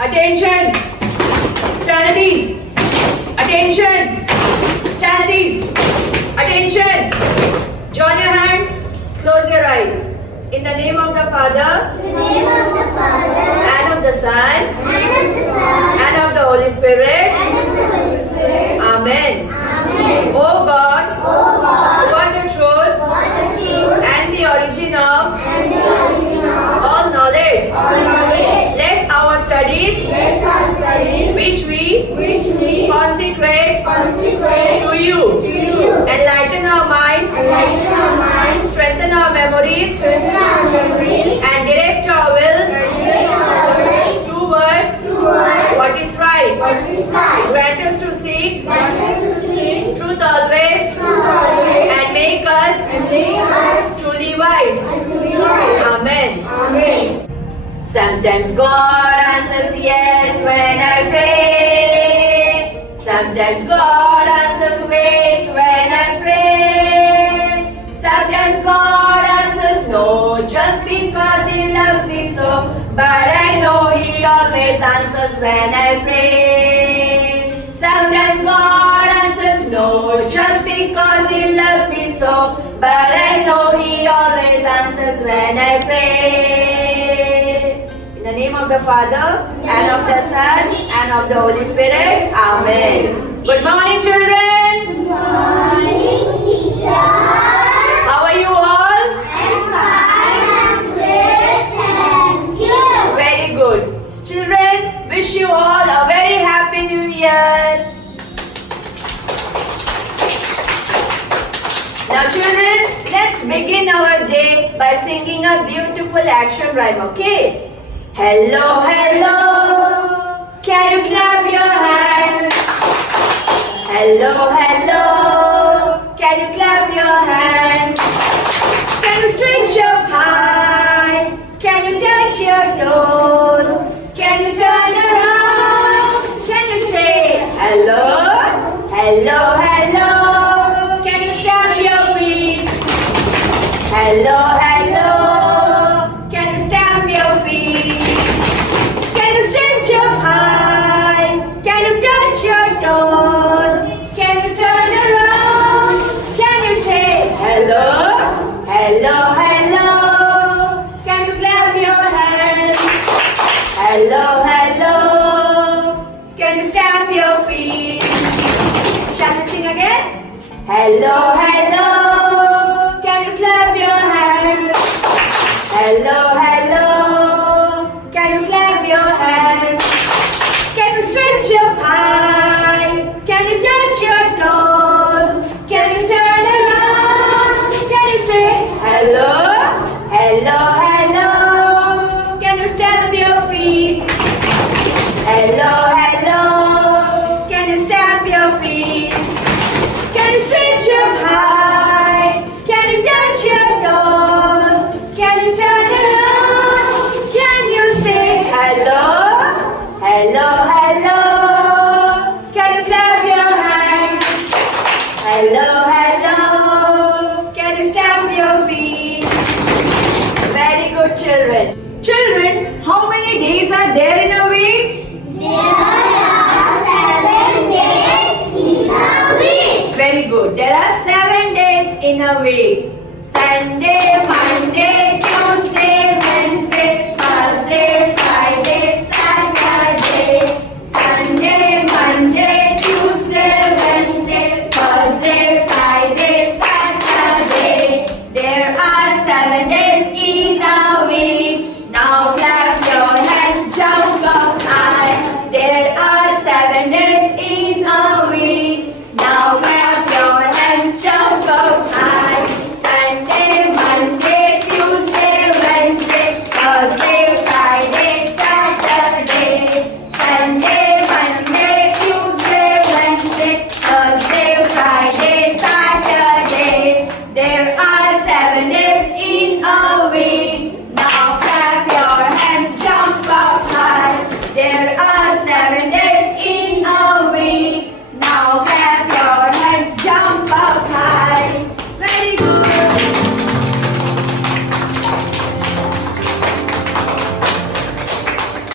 Attention! Stand-at-ease! Attention! Stand-at-ease! Attention! Join your hands. Close your eyes. In the name of the Father, and of the Son, and of the Holy Spirit. Amen. O God, who are the truth and the origin of all knowledge, bless our studies, which we consecrate to you. Enlighten our minds, strengthen our memories, and direct our wills towards what is right. Grant us to seek truth always, and make us truly wise. Amen. Sometimes God answers yes when I pray. Sometimes God answers wait when I pray. Sometimes God answers no just because He loves me so. But I know He always answers when I pray. Sometimes God answers no just because He loves me so. But I know He always answers when I pray. In the name of the Father, and of the Son, and of the Holy Spirit. Amen. Good morning, children. Good morning, teacher. How are you all? I'm fine. I'm great. Thank you. Very good. Children, wish you all a very happy new year. Now children, let's begin our day by singing a beautiful action rhyme, okay? Hello, hello, can you clap your hands? Hello, hello, can you clap your hands? Can you stretch up high? Can you touch your toes? Can you turn around? Can you say hello? Hello, hello. Can you stamp your feet? Hello, hello. Can you stamp your feet? Can you stretch up high? Can you touch your toes? Can you turn around? Can you say hello? Hello, hello. Can you clap your hands? Hello, hello. Can you stamp your feet? Shall we sing again? Hello, hello. Can you clap your hands? Hello, hello. Can you clap your hands? Can you stretch up high? Can you touch your toes? Can you turn around? Can you say hello? Hello, hello. Can you stamp your feet? Hello, hello. Can you stamp your feet? Can you stretch up high? Can you touch your toes? Can you turn around? Can you say hello? Hello, hello. Can you clap your hands? Hello, hello. Can you stamp your feet? Very good, children. Children, how many days are there in a week? There are 7 days in a week. Very good. There are 7 days in a week.